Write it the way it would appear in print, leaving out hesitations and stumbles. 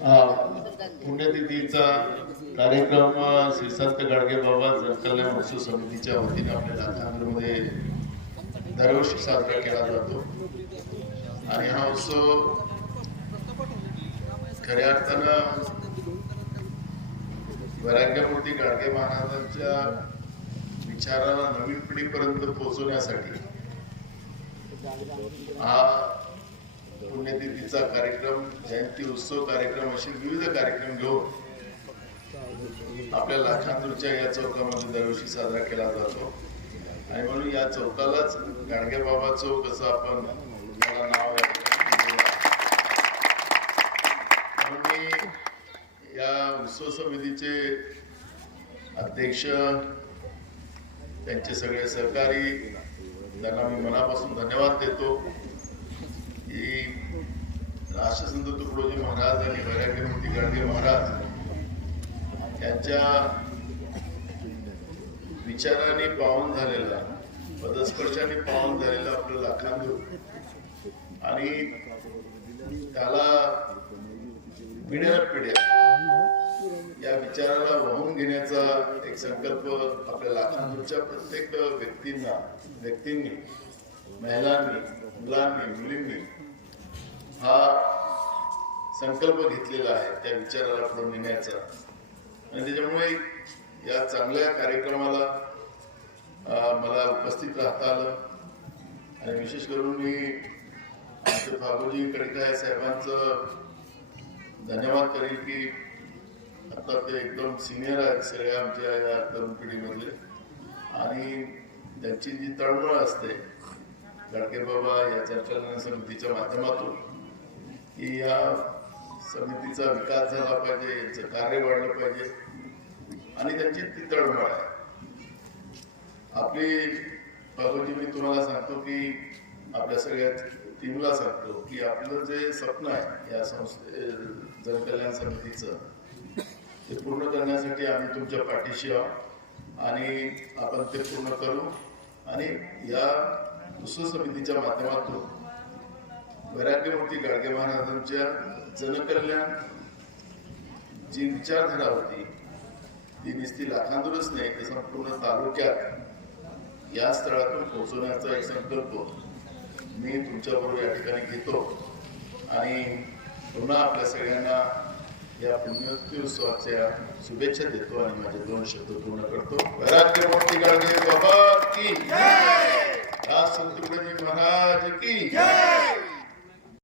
पुण्यतिथीचा कार्यक्रम श्री संत गाडगे बाबा जनकल्याण उत्सव समितीच्या वतीने आपल्या लाखांमध्ये दरवर्षी साजरा केला जातो आणि हा उत्सव खऱ्या अर्थानं वैराग्यमूर्ती गाडगे महाराजांच्या विचाराला नवीन पिढीपर्यंत पोहोचवण्यासाठी हा पुण्यतिथीचा कार्यक्रम, जयंती उत्सव कार्यक्रम असे विविध कार्यक्रम घेऊन आपल्या लाखांदूरच्या या चौकामध्ये दरवर्षी साजरा केला जातो आणि म्हणून या चौकालाच गाडगे बाबा चौक असं आपण त्याला नाव आहे. म्हणून मी या उत्सव समितीचे अध्यक्ष, त्यांचे सगळे सहकारी, त्यांना मी मनापासून धन्यवाद देतो की राष्ट्रसंत तुकडोजी महाराज आणि वैराग्यमूर्ती गाडगे महाराज यांच्या विचाराने पावन झालेला, पदस्पर्शाने पावन झालेला आपलं लाखांदूर आणि त्याला पिढ्या पिढ्या या विचाराला वाहून घेण्याचा एक संकल्प आपल्या लाखांदूरच्या प्रत्येक व्यक्तींनी, महिलांनी, मुलांनी, मुलींनी हा संकल्प घेतलेला आहे त्या विचाराला पुढे नेण्याचा. आणि त्याच्यामुळे या चांगल्या कार्यक्रमाला मला उपस्थित राहता आलं आणि विशेष करून मी आमचे फागोजी कडकाय साहेबांचं धन्यवाद करेन की आता ते एकदम सिनियर आहेत सगळ्या आमच्या या तरुण पिढीमधले आणि त्यांची जी तळमळ असते गाडगे बाबा या जनकल्याण समितीच्या माध्यमातून की या समितीचा विकास झाला पाहिजे, यांचं कार्य वाढलं पाहिजे आणि त्यांची ती तळमळ आहे. आपली बाबूजी, मी तुम्हाला सांगतो की आपल्या सगळ्या टीमला सांगतो की आपलं जे स्वप्न आहे या जनकल्याण समितीचं ते पूर्ण करण्यासाठी आम्ही तुमच्या पाठीशी आहोत आणि आपण ते पूर्ण करू आणि या उत्सव समितीच्या माध्यमातून वैराग्यमूर्ती गाडगे महाराजांच्या जनकल्याण जी विचारधारा होती ती नुसती लाखांदूरच नाही तर संपूर्ण तालुक्यात या स्थळातून पोहोचवण्याचा एक संकल्प मी तुमच्याबरोबर या ठिकाणी घेतो आणि पुन्हा आपल्या सगळ्यांना या पुण्यतिथी उत्सवाच्या शुभेच्छा देतो आणि माझे 2 शब्द पूर्ण करतो. वैराग्यमूर्ती गाडगे बाबा की जय, राष्ट्रसंत तुकडोजी महाराज की जय.